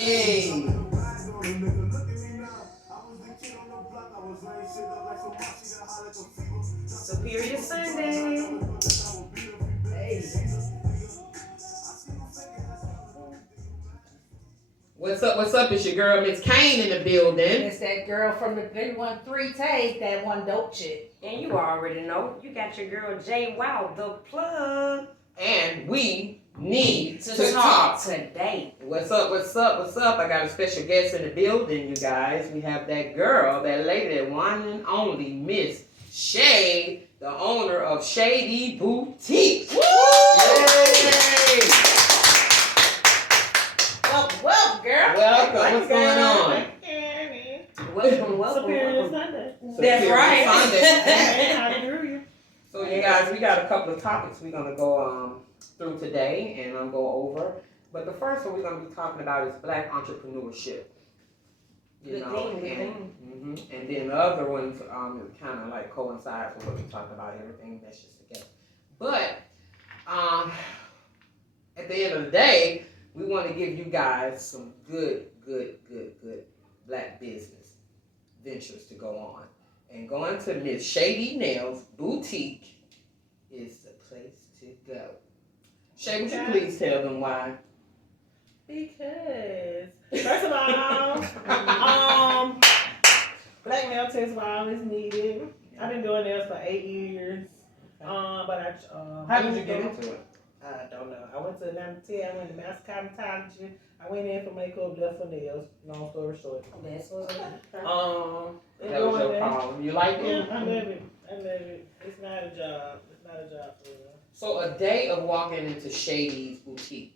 Hey, Superior Sunday. hey. What's up? What's up? It's your girl Miss Kane in the building. It's that girl from the 313 take, that one dope chick. And you already know, you got your girl J Wow, the plug. And we need to talk talk today. What's up? What's up? What's up? I got a special guest in the building, you guys. We have that girl, that lady, that one and only Miss Shady, the owner of Shady Boutique. Woo! Yay! Welcome, girl. Welcome. What's going on? Welcome. Superior Sunday. That's right. Sunday. Hallelujah. So you guys, we got a couple of topics we're gonna go through today, and I'm go over. But the first one we're gonna be talking about is Black entrepreneurship. Good thing. And then the other ones kind of like coincides with what we talked about. Everything that's just together. But at the end of the day, we want to give you guys some good Black business ventures to go on. And going to Miss Shady Nails Boutique is the place to go. Shay, would you please tell them why? Because first of all, black nail techs were always needed. I've been doing nails for 8 years. But How did you get into it? I don't know. I went to Atlanta Tech. I went to Master Cosmetology. I went in for makeup, left for nails. Long story short. That's what's up. That was your call. You like it? Yeah, I love it. I love it. It's not a job. It's not a job for real. So a day of walking into Shady's boutique,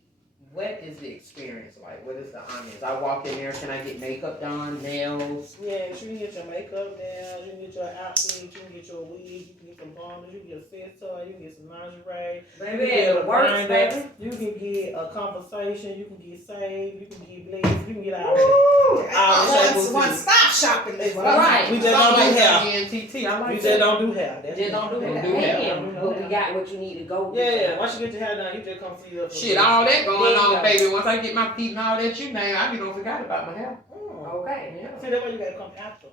what is the experience like? What is the ambiance? I walk in there, can I get makeup done, nails? Yeah, you can get your makeup down, you can get your outfit, you can get your wig, you can get some bonnets, you can get a set toy, you can get some lingerie. Baby, it works, baby. You can get a conversation, you can get saved, you can get blessed, you can get all One-stop shopping is what Right. We just don't do hair. GNTT, I like You that. just don't do hair. That's Just don't do it. hair. But we got what you need to go. Yeah, once you get your hair done, you just come see us. Shit, all that going on, Bingo. baby. Once I get my feet and all that, you name, I be don't forget about my hair. Okay. Yeah. See, that's why you gotta come after.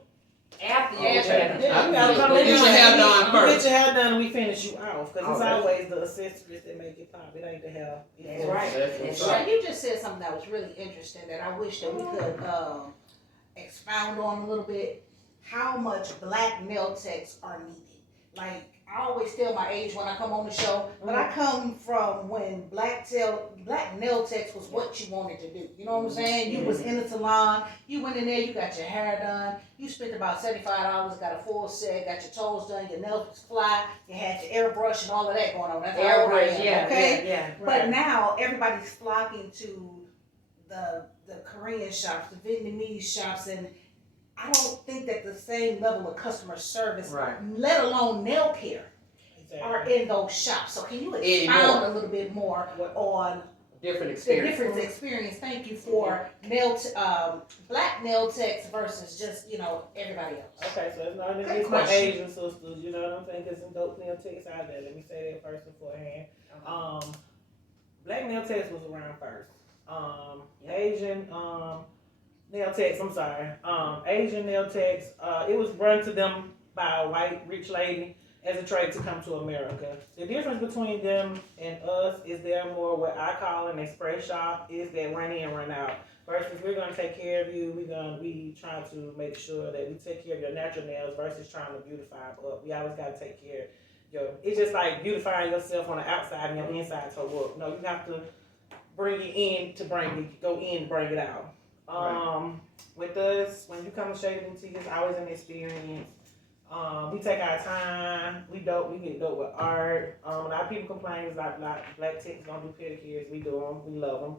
After you Okay. get your Yeah, you gotta come Get in. your hair done You first. get your hair done and we finish you off. Because it's Okay. always the accessories that make it pop. It ain't the hair. That's right. That's That's what's right. Well, you just said something that was really interesting that I wish that we could expound on a little bit. How much Black nail techs are needed. Like, I always tell my age when I come on the show, but I come from when black nail techs was what you wanted to do. You know what I'm saying? You was in a salon, you went in there, you got your hair done, you spent about $75, got a full set, got your toes done, your nails was fly, you had your airbrush and all of that going on. That's how old I am, Airbrush, okay? yeah. But now everybody's flocking to the Korean shops, the Vietnamese shops, and I don't think that the same level of customer service, Right. let alone nail care, are in those shops. So can you expound a little bit more on Different the experience. different experience? Thank you for Black nail techs versus just everybody else. Okay, so it's not Good just my question. Asian sisters, you know what I'm saying? Because some dope nail techs out there. Let me say that first beforehand. Black nail techs was around first. Asian nail techs, I'm sorry. Asian nail techs, it was run to them by a white rich lady as a trade to come to America. The difference between them and us is they're more what I call an express shop, is that run in, run out. Versus we're gonna take care of you, we try to make sure that we take care of your natural nails versus trying to beautify them up. We always gotta take care of it's just like beautifying yourself on the outside and your inside to work. No, you have to bring it in to go in, bring it out. With us, when you come to Shady Boutique, it's always an experience. We take our time. We get dope with art. A lot of people complain it's like black techs don't do pedicures. We do them. We love them.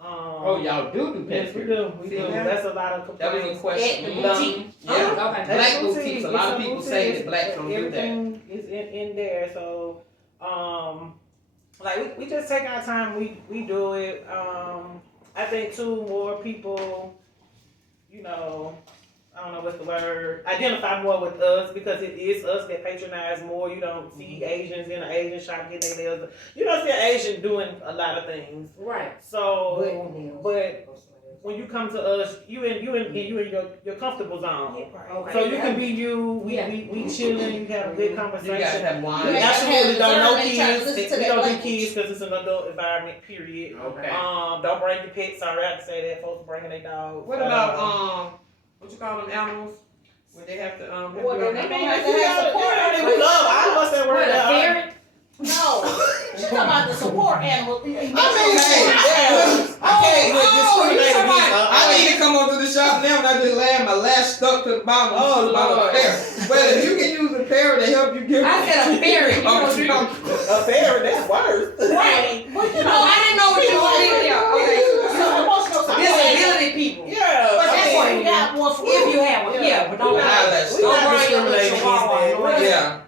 Oh, y'all do Yes, we pedicures? do. We See, do. yeah. That's a lot of That complaints. was a question. At the We love boutique. them. Yeah. Okay. Black Boutique. boutiques. A lot of people say that blacks don't do that. Everything is in there. So, like we just take our time. We do it. I think too more people, I don't know what's the word, identify more with us because it is us that patronize more. You don't see Asians in an Asian shop getting their nails. You don't see an Asian doing a lot of things. Right. So, Good nails. but when you come to us, you in your comfortable zone. Okay. So you can be you. We chilling. You have a good You conversation. guys have wine. Yeah. Absolutely don't know Learn and try to kids. listen to We that don't do language. kids because it's an adult environment. Period. Okay. Don't bring your pets. Sorry, I have to say that. Folks bringing their dogs. What about what you call them animals? When they have to Well, help then you they out? have to have support. We love all of us that work What, a out. ferret? No, she's talking about the support animal. Hey, I can't discriminate against I need to come onto the shop now and I just land my lash stuck to the bottom of the Lord. parrot. Well, if you can use a parrot to help you get I said a ferret. You know, a ferret. That's worse. Right. Well, you know, I didn't know what you were thinking. Okay. Some emotional support. Disability people. Yeah. But that's why mean, you got one for If you have one, yeah, but don't We not bring your discriminating chihuahua. against that.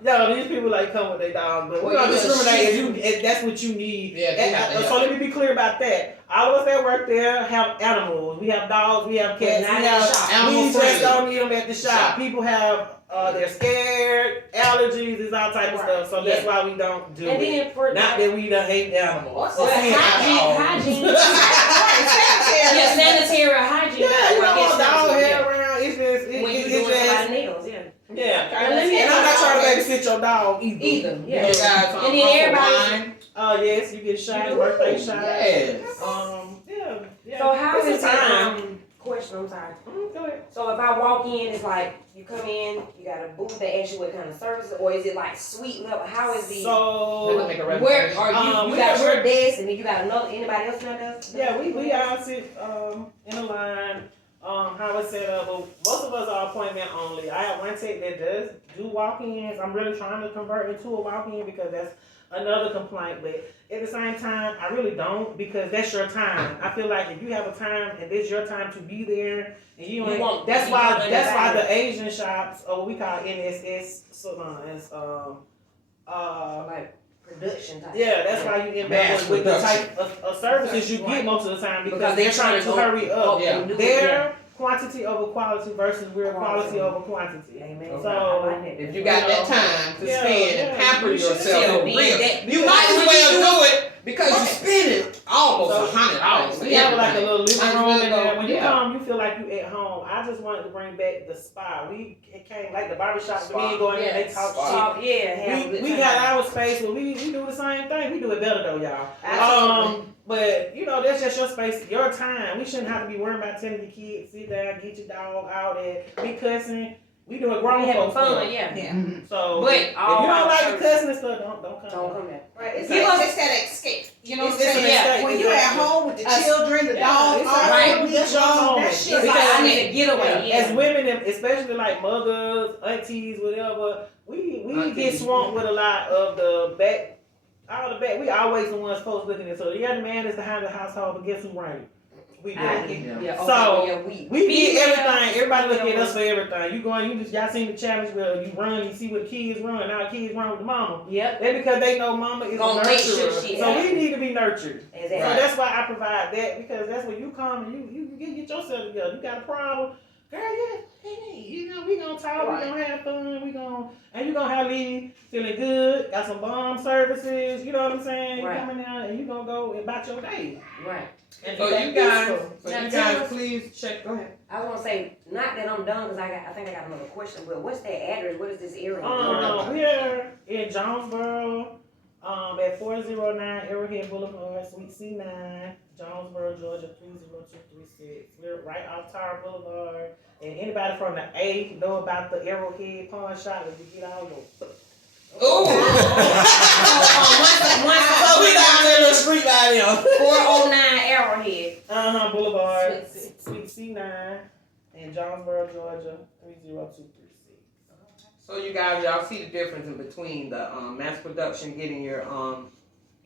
Yeah. Yo, these people like come with their dogs, but we Well, don't you discriminate if that's what you need. Yeah, they have to So let me be clear about that. All of us that work there have animals. We have dogs, we have cats, But not we at the have shop. Animal we just friendly. don't need them at the shop. People have they're scared, allergies, there's all type of stuff. So that's why we don't do And it. then for Not that we don't hate animals. What's Or that? hate alcohol. hygiene. Right, Yeah, sanitary hygiene. Yeah, you I don't guess want that's dog what- hair around. It's just When you it's doing just somebody's nails, yeah. yeah. And let me And I'm not ask trying to you- babysit your dog either. Either, You yeah. guys And then everybody- wine. Oh yes, you get shots, You do? birthday shots. Yes. Yeah. So how It's a is it, time. question, I'm sorry. Go ahead. So if I walk in, it's like, you come in, you got a booth that asks you what kind of service, or is it like suite level? How is the, So Make a where reservation. are you, we got got- your desk, and then you got anybody else in that desk? yeah, we all sit in a line. How it's set up. But most of us are appointment only. I have one tech that does do walk-ins. I'm really trying to convert into a walk-in because that's another complaint. But at the same time, I really don't because that's your time. I feel like if you have a time and it's your time to be there, and you ain't, won't that's be why doing that's why that. the Asian shops or what we call NSS salons. Like production type. Yeah, that's why you end Mass up with the production. type of services you get most of the time because they're they're trying to go hurry up. Yeah. and do it, Their quantity over quality versus real Quality. quality over quantity. yeah. Amen. Okay. So, I like that. If you got that time to Yeah, spend yeah, and pamper you should. yourself Yeah, for be real, that- you might as Like, well do it because you spending almost So, $100. We have like a little living Might as room well in go- there. When you yeah. come, you feel like you at home. I just wanted to bring back the spa. It came like the barbershop. The men go in there, they Yes. talk Spa. shit. yeah, have a good We time. got our space, but we do the same thing. We do it better though, y'all. Absolutely. But you know, that's just your space, your time. We shouldn't have to be worrying about telling your kids, sit down, get your dog out there, be cussing. We do it grown We having folks fun, stuff. yeah. Yeah. So But if you all don't our like the services- cussing and stuff, don't come. Don't come back. Right. It's Give like us- just that escape. You know what I'm It's saying? an escape, When you're at exactly. home with the Us- children, the Yeah, dog, it's all like- that that's week your long, home. that It's shit. like I need a getaway, yeah. As women, especially like mothers, aunties, whatever, we Aunties. get swamped with a lot of the back. All the back. We always the ones folks looking at. So the other man is the hand of the household, but guess who running? We do. I Yeah. yeah, okay, So, yeah, We female, get everything. Everybody look at female. us for everything. You going, you just y'all seen the challenge where you run, you see what the kids run. Now the kids run with the mama. Yep. That's because they know mama is a Gonna make sure nurturer. she- So we need to be nurtured. Exactly. So Right. that's why I provide that because that's when you come and you get yourself together. You got a problem, girl. Yeah, hey, you know we gonna talk, Right. we gonna have fun, and you gonna have Lee feeling good. Got some bomb services. You know what I'm saying? Right. You coming down and you gonna go about your day. Right. And So be you guys, peaceful. Now tell us- please check. Go ahead. I was gonna say, not that I'm done, because I think I got another question, but what's that address? What is this area? We're in Jonesboro, at 409 Arrowhead Boulevard, Suite C9, Jonesboro, Georgia 30236. We're right off Tower Boulevard. And anybody from the A know about the Arrowhead Pawn Shop if you get all your. So we down there little street out there. 409 Arrowhead. Boulevard, Suite C9, in Jonesboro, Georgia 30236. So you guys, y'all see the difference in between the mass production, getting your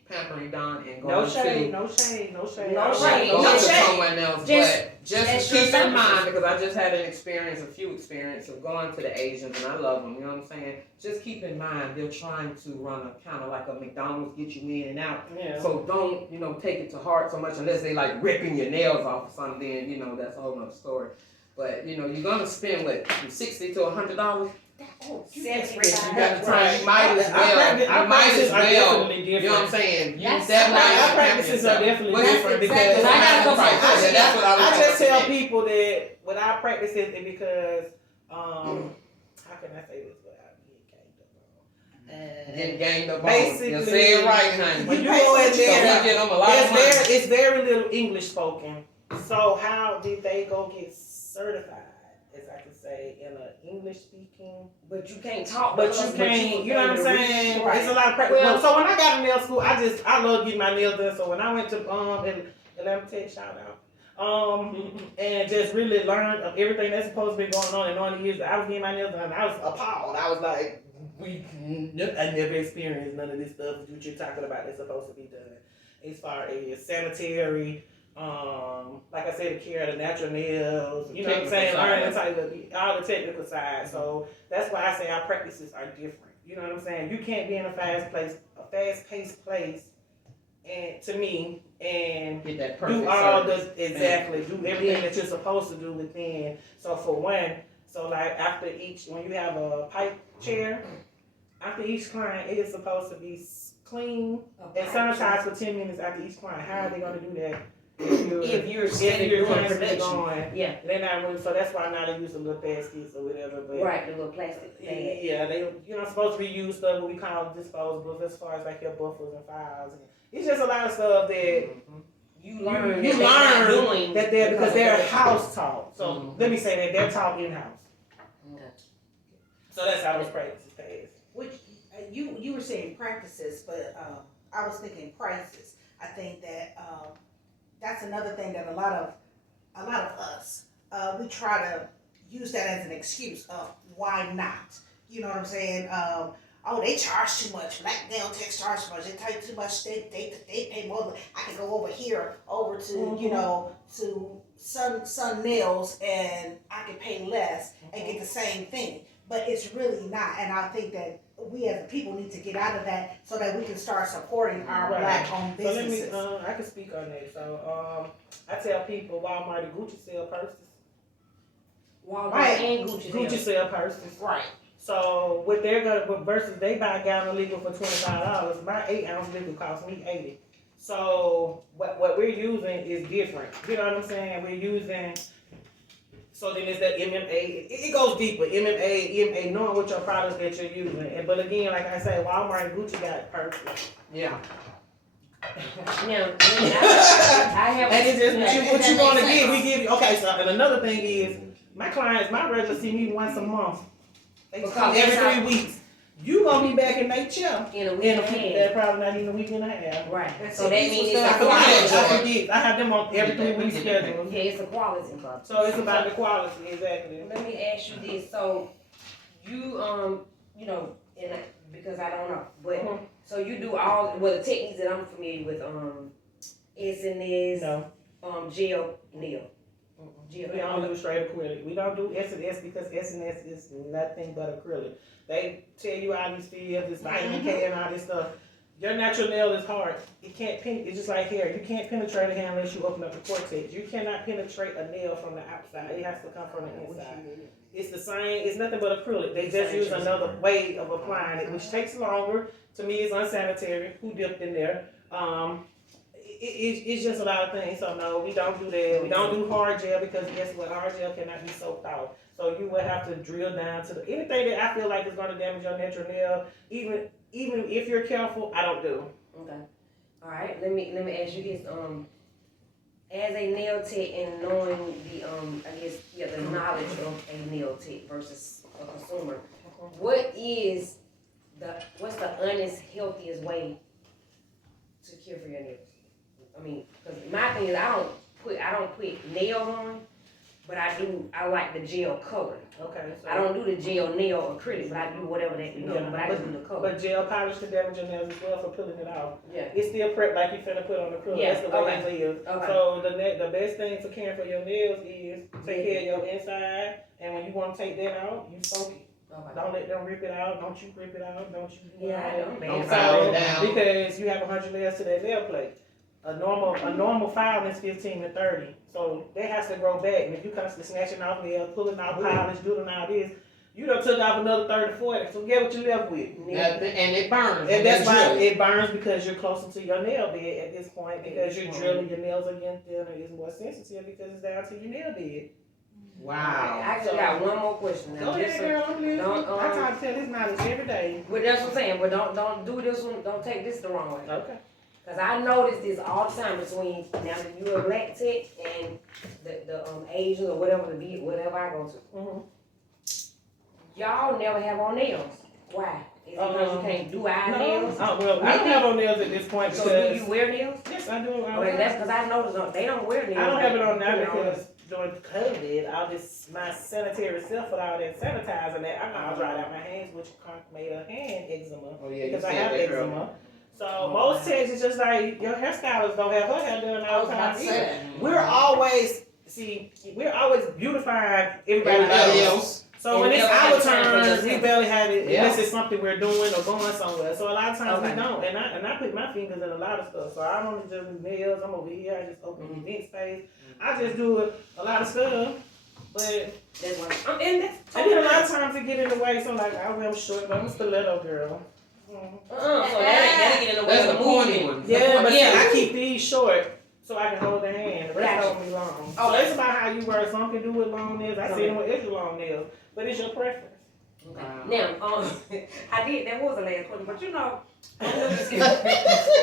pampering done, and going No shade, to no shade, no shade. No going shade. to No shade. someone else. Just- But just that's keep your in mind, services. because I just had a few experience of going to the Asians, and I love them. You know what I'm saying? Just keep in mind they're trying to run a kind of like a McDonald's, get you in and out. Yeah. So don't, take it to heart so much unless they like ripping your nails off or something, then, that's a whole nother story. But, you're gonna spend what, from $60 to $100 Sex You gotta try. You might as Our well. You might practices as are well. definitely You know what I'm different. saying? Use That's- that our money. Our practices are definitely But different because exactly. I got a couple Right. of Yeah, that's what I was I just trying to tell say. people that with our practices, and because how can I say this without Getting ganged up on. Basically, You say it right, honey. when you pay go in for So we there, get them a lot of money. it's very little English spoken. So how did they go get certified, as I can say, in an English speaking? But you can't talk. But you can't, you know what I'm saying? It's a lot of practice. Well- So when I got to nail school, I love getting my nails done. So when I went to Atlanta Tech, shout out, and just really learned of everything that's supposed to be going on in all the years that I was getting my nails done, I was appalled. I was like, I never experienced none of this stuff that you're talking about that's supposed to be done. As far as sanitary, like I said, the care of the natural nails, you know what I'm saying? Learning all the technical side. So that's why I say our practices are different. You know what I'm saying? You can't be in a fast-paced place, and to me, and Get that perfect do all service. do everything that you're supposed to do within. So for one, so like after each, when you have a pipe chair, after each client, it is supposed to be clean and sanitized for 10 minutes after each client. How are they going to do that? If you're steady doing constantly production. going, Yeah. they're not really, so that's why now they use the little baskets or whatever. But Right, the little plastic bag. yeah, they supposed to be used stuff what we call disposables as far as like your buffers and files. And it's just a lot of stuff that You learn you that they're not learn doing that because of they're that. house taught. So let me say that they're taught in house. Okay. So that's how those practices pass. Which you were saying practices, but I was thinking prices. I think that that's another thing that a lot of us we try to use that as an excuse of why not. You know what I'm saying? Oh, they charge too much. Black nail techs charge too much. They take too much. They pay more. I can go over here over to to Sun Nails and I can pay less and get the same thing. But it's really not. And I think that we as people need to get out of that so that we can start supporting our Right. black-owned So let businesses. me, I can speak on that. So I tell people Walmart and Gucci sell purses. Walmart Right. and Gucci. Gucci sell purses. Right. So what they're gonna versus they buy a gallon of liquor for $25. My 8-ounce liquor costs me $80. So what we're using is different. You know what I'm saying? We're using. So then it's the MMA. It goes deeper. MMA, knowing what your products that you're using. But again, like I said, Walmart and Gucci got purses. Yeah. Now, I have. And it's just what you that want to makes give. We sense. give you. Okay, so and another thing is my clients, my regulars see me once a month. They Because come that's every how- 3 weeks. You gonna be back in their chair In a week in and a half. That's probably not even a week and a half. Right. That's So it. that These means was it's done a for quality. that. I forget. I have them on every 3 week schedule. Yeah, it's a quality. So it's about the quality, exactly. Let me ask you this. So you you know, because I don't know, but so you do all the techniques that I'm familiar with, SNS, No, gel nail. we don't do straight acrylic. We don't do S&S because S&S is nothing but acrylic. They tell you all these fields, it's vitamin K and all this stuff. Your natural nail is hard. It can't it's just like hair. You can't penetrate a hair unless you open up the cortex. You cannot penetrate a nail from the outside. It has to come from the inside. It's the same. It's nothing but acrylic. They just use another way of applying it, which takes longer. To me, it's unsanitary. Who dipped in there? It's just a lot of things. So no, we don't do that. We don't do hard gel because guess what? Hard gel cannot be soaked out. So you will have to drill down to anything that I feel like is going to damage your natural nail. Even if you're careful, I don't do. Okay. All right. Let me ask you this. As a nail tech and knowing the I guess the knowledge of a nail tech versus a consumer, what's the honest, healthiest way to care for your nails? I mean, because my thing is I don't put nails on, but I like the gel color. Okay. So I don't do the gel nail acrylic, but I do whatever that but I just do the color. But gel polish can damage your nails as well for peeling it off. Yeah. It's still prep like you finna put on the acrylic. Yeah, That's the way it is. Okay. So the best thing for caring for your nails is take care of your inside, and when you want to take that out, you soak it. Okay. Don't let them rip it out. Don't you rip it out. Don't you? Yeah, I don't. Don't file it down. Because you have 100 layers to that nail plate. A normal filing is 15 to 30. So that has to grow back. And if you constantly snatching off nails, pulling out polish, doing all this, You done took off another 30, 40. So get what you left with. Nothing, and it burns. And that's why drill. it burns because you're closer to your nail bed at this point because you're drilling your nails again thinner. It's more sensitive because it's down to your nail bed. Wow. I just got one more question. Go Now, ahead, girl. I'm listening. don't, I try to tell this knowledge every day. But that's what I'm saying. But don't do this one. Don't take this the wrong way. Okay. Cause I notice this all the time between now that you're a black tech and the Asian or whatever whatever I go to. Mm-hmm. Y'all never have on nails. Why? Is it because you can't do eye nails? Well, I don't have on nails at this point because. So do you wear nails? Yes, I do. Okay, that's because I noticed they don't wear nails. I don't have it on now You know, because during COVID, all this my sanitary stuff with all that sanitizing that I dried out my hands, which made a hand eczema Oh yeah, you because I said have that eczema. earlier. So most techs is just like your hairstylists don't have her hair done I all was the about time to either. say that. We're always beautifying everybody Everybody else. else. So when And it's never our have time for turn, we yourself. barely have it Yeah. unless it's something we're doing or going somewhere. So a lot of times Okay. we don't. And I put my fingers in a lot of stuff. So I don't just do nails. I'm over here. I just open the event space. I just do a lot of stuff. But That's why. And that's I did a lot of times to get in the way. So like I wear them short, but I'm a stiletto girl. So that get in the way That's of the the pointy movement. one. Yeah, but Yeah. see, I keep these short so I can hold the hand. The rest Gotcha. hold me long. So Okay. it's about how you work. Some can do with long nails. I see them with extra long nails. But it's your preference. Wow. Now, I did. That was the last question, but you know, I knew this girl.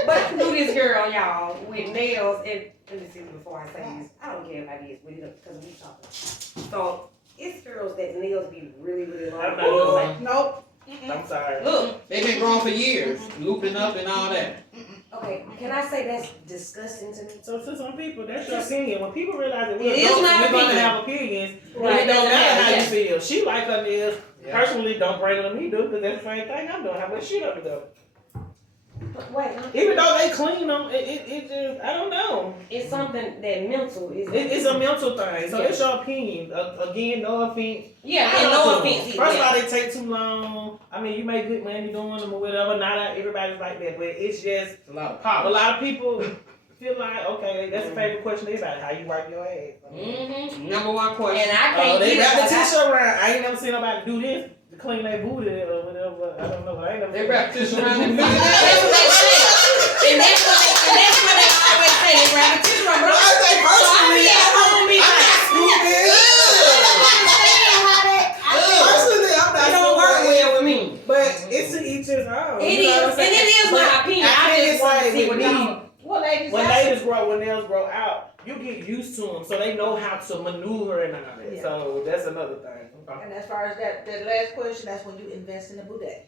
But I knew this girl, y'all, with nails. And let me see before I say this. I don't care if I did with it because we talking. So it's girls that nails be really, really long. I'm not doing that. Nope. I'm sorry. Look, They've been growing for years, looping up and all that. okay, can I say that's disgusting to me? So to some people, that's your opinion. When people realize that It we're is adults, my we're going to opinion. have opinions. Right, It don't doesn't matter how matter, you feel. She like her nails. Yeah. Personally, don't bring them to me, dude, because that's the same thing I'm doing. How much shit up to go. Wait, Even though they clean them, it just, I don't know. it's something that mental is. It's a mental thing. So Yeah. it's your opinion. Again, no offense. Yeah, I and don't no know. offense. First of all, they take too long. I mean, you make good money doing them or whatever. Not everybody's like that, but it's just A lot of a polish. lot of people feel like, okay, that's the favorite question they about how you wipe your ass. Mm-hmm. Number one question. And I can't They get wrap the it. tissue around. I ain't never seen nobody do this to clean their booty or whatever. I don't know. I ain't never. They wrap tissue around their That's feet. what they say. And that's what they always say. They grab a tissue rubber. So I be at home be like, Personally, I'm not it don't work well with me. But it's to each his own. It you know is, what I'm and saying? it is my But opinion. I I think just it's want to like see with what me, y'all. Well, ladies, when that's when nails grow out, you get used to them, so they know how to maneuver and all that. Yeah. So that's another thing. and as far as that last question, that's when you invest in a boudet.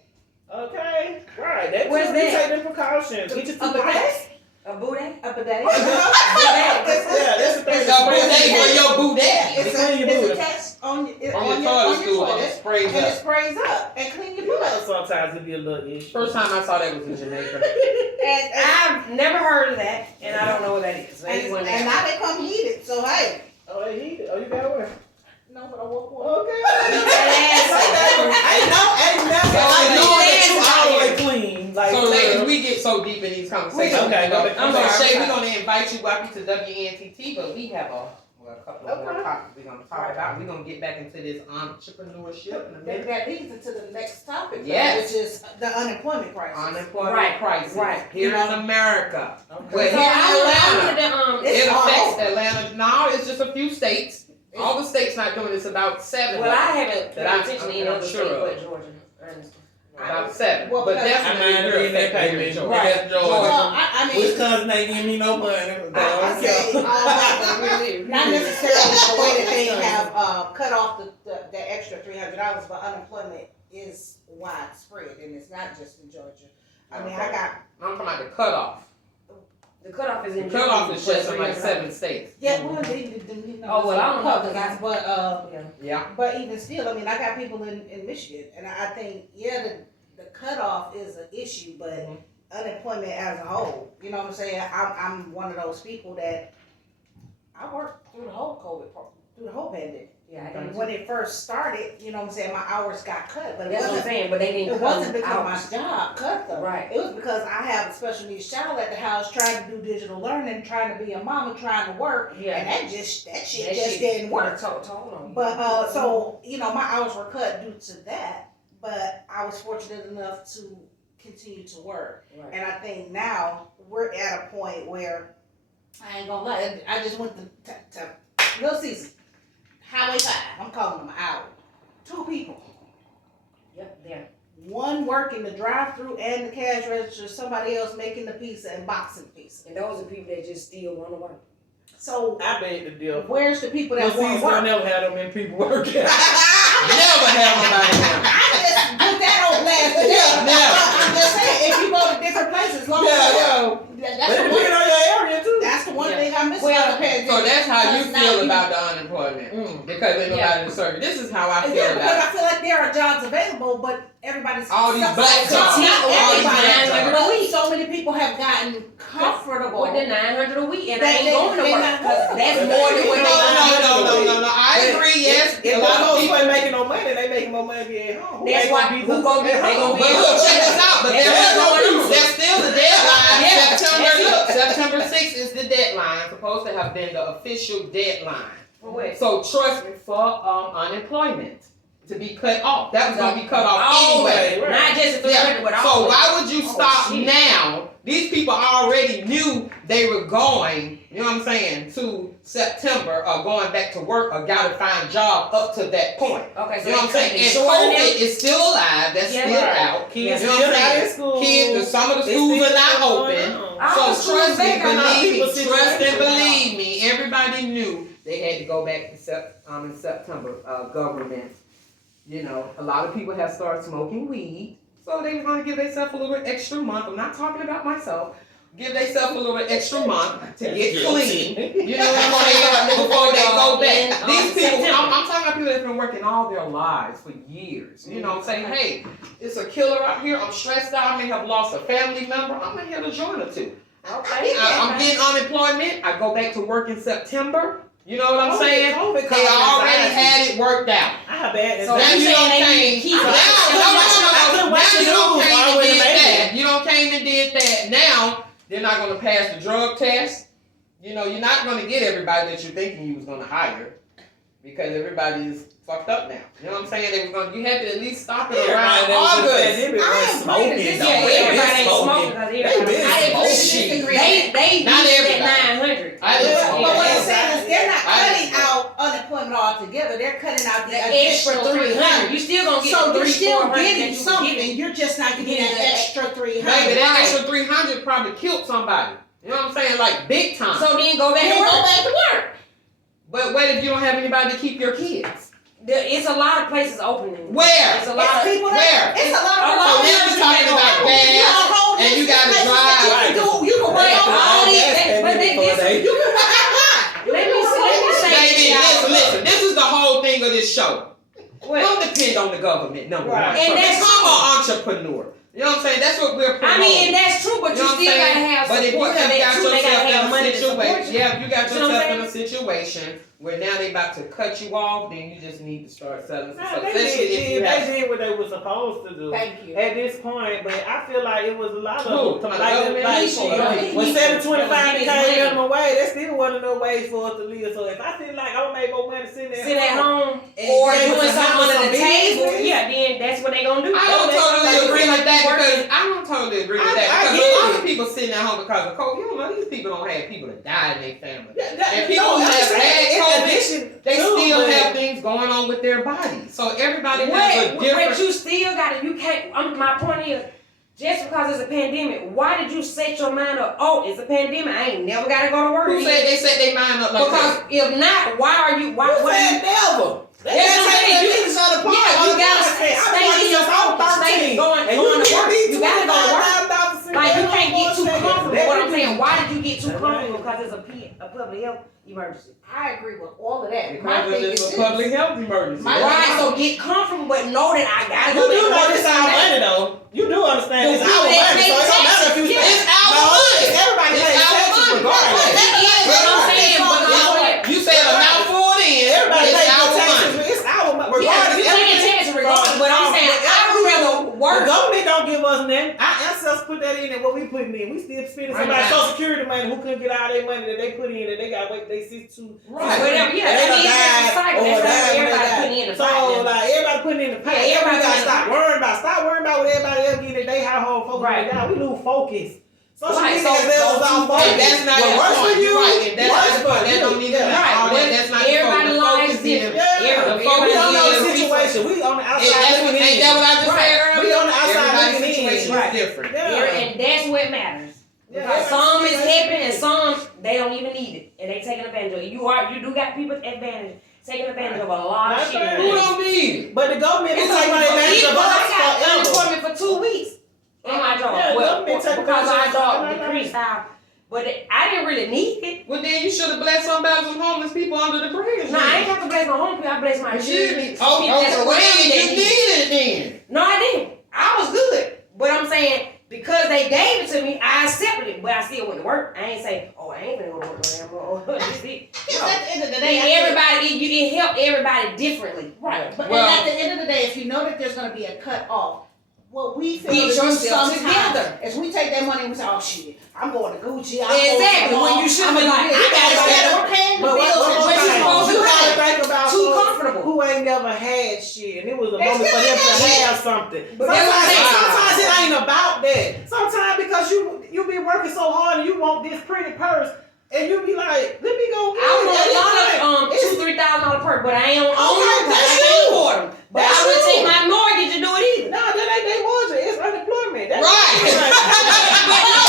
Okay, right. That's Where's you that? take the precautions. Get your A two bidet? A booty? A bidet. Yeah, that's the thing. It's A boudet for your boudet. It's Clean your booty. attached on your On your toilet stool, and it toilet, sprays and it up. sprays up and clean your You know, butt. sometimes it be a little issue. First time I saw that was in Jamaica. And I've never heard of that, and I don't know what that is. So anyone and that now they come heated. So hey, Oh, you got one. no, but I want one. Okay. Yes. All the way clean. Like, So ladies, we get so deep in these conversations. Okay, I'm sorry, Shay, I'm we're gonna invite you up to WNTT, but we have a couple of more Okay. topics we're gonna talk about. We're gonna get back into this entrepreneurship in a minute. That leads into the next topic, though, Yes. which is the unemployment crisis. Unemployment Right, crisis right. here in America. But Okay. So here in I Atlanta, wanted to, It's it all affects over. Atlanta. No, it's just a few states. All the states not doing it. It's about 7. well, I haven't paid That attention to I'm any other sure state of. but Georgia, honestly. About 7. Well, But because- definitely I mind we're reading that affected here in payment. Georgia. Right. That's Georgia. Well, I mean, Wisconsin ain't giving me no money. I say all that, not necessarily the way that they have cut off the extra $300, but unemployment is widespread, and it's not just in Georgia. I mean, I got I'm talking about the cutoff. The cutoff is in The cutoff is just in like $300. 7 states. well, Oh, well, I don't know, 'cause I- but Yeah. Yeah. but even still, I mean, I got people in Michigan, and I think the cutoff is an issue, but Mhm. unemployment as a whole, you know what I'm saying? I'm one of those people that I worked through the whole COVID through the whole pandemic. Yeah, I did. When it first started, you know what I'm saying, my hours got cut, but That's what I'm saying, but they didn't it come wasn't because out. my job cut them. Right. It was because I have a special needs child at the house trying to do digital learning, trying to be a mama, trying to work, Yeah. and that shit just didn't work. Told on you. But so you know, my hours were cut due to that, but I was fortunate enough to continue to work, Right. and I think now we're at a point where I ain't gonna lie, I just went to Little Caesars, Highway 5. I'm calling them an hour. 2 people. Yep, there. One working the drive-through and the cash register, somebody else making the pizza and boxing the pizza. And those are people that just still want to work. So I beg the deal. where's the people that Well, want see, to I work? never had them many people working. Never have nobody there. I just put that on blast today. Yeah, never. I'm just saying, if you go to different places, as long as But that's it the depends one. on your area too. That's the one Yeah. thing I miss Well, about the pandemic. So that's how you Because feel now about the unemployment. Because ain't nobody to serve you. This is how I feel Yeah, because about it. I feel like there are jobs available, but everybody's All these black so- jobs. not All these everybody, black jobs. but so many people have gotten comfortable. With the 900 a week, and I They- ain't they- going to they work not because going. that's more than what No. I agree, yes. If A lot of those people. ain't making no money, they making more money at home. That's why who gonna be? They gonna But be. look, check this out. But That's there's what's going on. there's still the deadline. Yeah, September, that's it. look, September 6th is the deadline. Supposed to have been the official deadline. For what? So trust me, for unemployment to be cut off. That was gonna be cut off Oh, anyway. Right. not just the 300, but all. So of it. why would you Oh, stop shit. now? These people already knew they were going, you know what I'm saying, to September or going back to work or gotta find a job up to that point. Okay, so You know what I'm saying? And short COVID is still alive, that's Yeah. still Right. out. Kids You know still what I'm not saying? in school. Kids, some of the It's schools still are not going open. on. All So the schools trust me, back are not. trust and Situation. believe me, everybody knew they had to go back to in September. Government, you know, a lot of people have started smoking weed, so they were going to give themselves a little bit extra month. I'm not talking about myself. Give themselves a little bit extra month to get clean. You know what I'm saying? Before they go back. These people, I'm talking about people that's been working all their lives for years. You know what I'm saying? Hey, it's a killer out here. I'm stressed out. I may have lost a family member. I'm in here to join her too. Okay. I'm getting unemployment. I go back to work in September. You know what I'm COVID saying? caused They already anxiety. had it worked out. I have bad So Now you you saying don't they need came. to keep Now, it? no. watch Now the you don't news came while and we're did in that. Vegas. You don't came and did that. Now they're not going to pass the drug test. You know, you're not going to get everybody that you're thinking you was going to hire because everybody is fucked up now. You know what I'm saying? They was going. You had to at least stop it around August. They been smoking. Yeah, though. They been everybody ain't smoking smoking. because They everybody. been I agree to smoking. disagree. They Not used everybody. that 900. I didn't But smoke. what I'm Yeah. saying is they're not I cutting didn't out unemployment altogether. They're cutting out the The extra additional 300. You still gonna get So the you're still 300 that getting you something. getting. You're just not getting Getting that that extra 300. Maybe that Right. extra 300 probably killed somebody. You know what I'm saying? Like big time. So then go back Then to work. go back to work. But what if you don't have anybody to keep your kids? It's a lot of places opening. Where? It's a lot It's of people where? that, it's a lot of A lot So of now places you're talking that about go- gas, and you gotta drive. You can Right. work on all these. But they- this- You can Let me say Baby, y'all. listen, this is the whole thing of this show. What? Don't depend on the government, number Right. one. And that's Become an entrepreneur. You know what I'm saying? That's what we're I promoting. mean, and that's true, but You you know what I'm still gotta saying? have But if you support. have They got gotta yourself have in money a to support situation, you. yeah, if you got You know what yourself I'm in a situation where now they about to cut you off, then you just need to start selling some Nah, stuff. they Especially if you did have. what they were supposed to do Thank you. at this point, but I feel like it was a lot Who? of Talking about like, government? like People, when people. 725 People. became minimum wage, there still wasn't no wage for us to live. So if I feel like I'm gonna make more money sitting Sit at home and or be able doing to something handle under some the table, business, yeah, then that's what they gonna do. I don't They- totally they- agree with that working. because I don't totally agree with that I because get a lot it. of people sitting at home because of COVID. You don't know these people don't have people that die in their family. That- And people no, who I'm have saying, had in COVID, addition They to, still but- have things going on with their bodies. So everybody has a But different. you still gotta, you can't, my point is, just because it's a pandemic, why did you set your mind up, oh, it's a pandemic, I ain't never gotta go to work Who again? said they set their mind up like Because that? if not, why are you, why, Who what said never? They That's just what I'm taking saying. the niggas on the park. Yeah, you gotta stay in your focus, stay going to work. You gotta go to work. Like, you can't get too comfortable. What I'm saying, why did you get too comfortable? Because it's a public health emergency. I agree with all of that. My Because thing it's is a this. public health emergency. My- Right, so get comfortable, but know that I gotta You go do to know work. this our money though. You do understand The it's our people money, that so pay it don't matter if you taxes, It's our No, money. everybody It's pays our taxes money. regardless. That is what I'm saying, but You said a mouthful in. Everybody us nothing. Our ancestors put that in and what we putting in. We still spending somebody's social security money who couldn't get all their money that they put in that they got to wait they 62. Right. Whatever, yeah, that is just a cycle. That's why everybody putting in the pot. So like everybody putting in the pot. Yeah, everybody gotta putting stop worrying about what everybody else getting in their household focus Right. down. We lose focus. Social Right, media so is all focus. And that's not What your works for point. you, Right. And that's not works your for point. That you. don't need to Right. all that. That's not your Everybody point. The lies focus is different. Yeah. the Everybody focus We don't know the is situation. We on the outside looking in. ain't that what I just Right. said earlier? We on the outside Everybody's looking in. situation Right. is different. Yeah. And that's what matters. Yeah, Because some is everybody's helping and situation. some they don't even need it. And they taking advantage of it. You do got people taking advantage of a lot of That's shit. right. Who don't need it? But the government is It's taking like advantage of us I got forever. unemployment for 2 weeks in my job. Yeah, Well, government taking because our advantage of job us. decreased out. But I didn't really need it. Well, then you should have blessed some homeless people under the bridge. No, I ain't have to bless my home people. I bless my children. Oh, People that's well, around me that you need it. need it then. No, I didn't. I was good. But I'm saying, because they gave it to me, I accepted it. But I still went to work. I ain't say, oh, I ain't gonna go to work no more. This it. Because No. at the end of the And day, everybody, it helped everybody differently. right. But Well- and at the end of the day, if you know that there's going to be a cut off, what we feel Get to do yourself sometimes together. is we take that money and we say, oh shit, I'm going to Gucci. I'm Exactly. Going to When you should be like, I Instead gotta of paying the But bills and what you what supposed to you do? gotta think about Too folks comfortable. who ain't never had shit, and it was a They moment for still them ain't to had shit. have something. But that's what I'm saying. Sometimes it ain't about that. Sometimes because you be working so hard and you want this pretty purse, and you be like, let me go get I it. want And a it's lot like, of it's- $2,000-3,000 perk, but I ain't on Okay, them. that's I you. can't afford them. But I That's wouldn't you. take my mortgage to do it either. No, that ain't they margin. It's unemployment. That's Right. But no,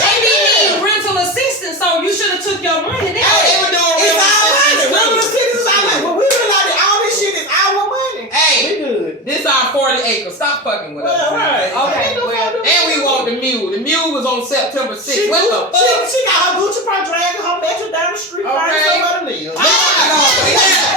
they be needing rental assistance, so you should have took your money there. They were doing It's real our money. business. Regular citizens our money. When we realize that all this shit is our money, Hey, we good. this our 40 acres. Stop fucking with us. Well, right. Okay, Ain't no well, fucking- And we want the mule. The mule was on September 6th. She What the fuck? got her Gucci purse dragging her metro down the street, Okay. finding somewhere to live. Look